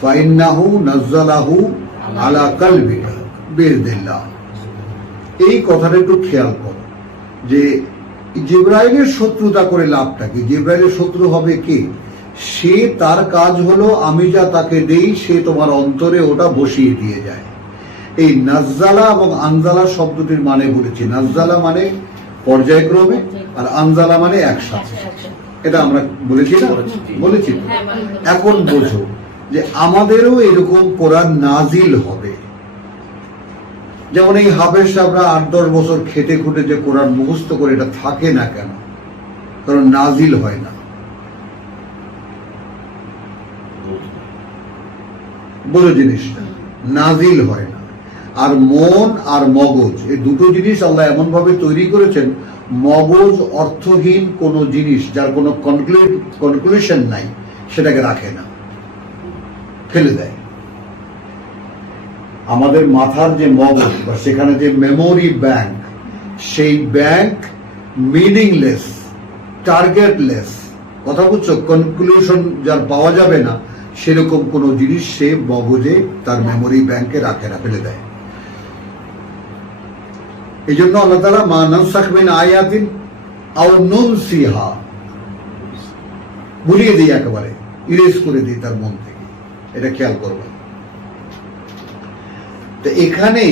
ফাইন্নাহু নাজ্জালাহু আলা কলবিকা বিইذনিল্লাহ। এই কথাটা একটু খেয়াল করো যে জিবরাইলের শত্রুতা করে লাভটা কি? জিবরাইলের শত্রু হবে কে? সে, তার কাজ হলো আমি যা তাকে দেই সে তোমার অন্তরে ওটা বসিয়ে দিয়ে যায়। এই নাজ্জালা এবং আনজালা শব্দটির মানে বলেছি, নাজ্জালা মানে পর্যায়ক্রমে আর আনজালা মানে একসাথে। এটা আমরা বলেছি না? বলেছি। এখন বোঝো যে আমাদেরও এরকম কোরআন নাজিল হবে। যেমন এই হাফেজ সাহেবরা 8-10 বছর খেটে খুঁটে যে কোরআন মুখস্থ করে, এটা থাকে না কেন? কারণ নাজিল হয় না। বড় জিনিসটা নাজিল হয় না। আর মন আর মগজ, এই দুটো জিনিস আল্লাহ এমন ভাবে তৈরি করেছেন, মগজ অর্থহীন কোন জিনিস যার কোনো কনক্লুশন নাই সেটাকে রাখে না, ফেলে দেয়। আমাদের মাথার যে মগজ বা সেখানে যে মেমোরি ব্যাংক, সেই ব্যাংক মিনিংলেস, টার্গেটলেস, কথা বুঝছো? কনক্লুশন যার পাওয়া যাবে না সেরকম কোন জিনিস সে মগজে তার মেমোরি ব্যাংকে রাখে না, ফেলে দেয়। এই জন্য আল্লাহ তাআলা মা নানসাখ মিন আয়াতিন আও নুনসিহা, ভুলিয়ে দিই, একেবারে ইরেজ করে দিই তার মন থেকে। এটা খেয়াল করবেন। তো এখানে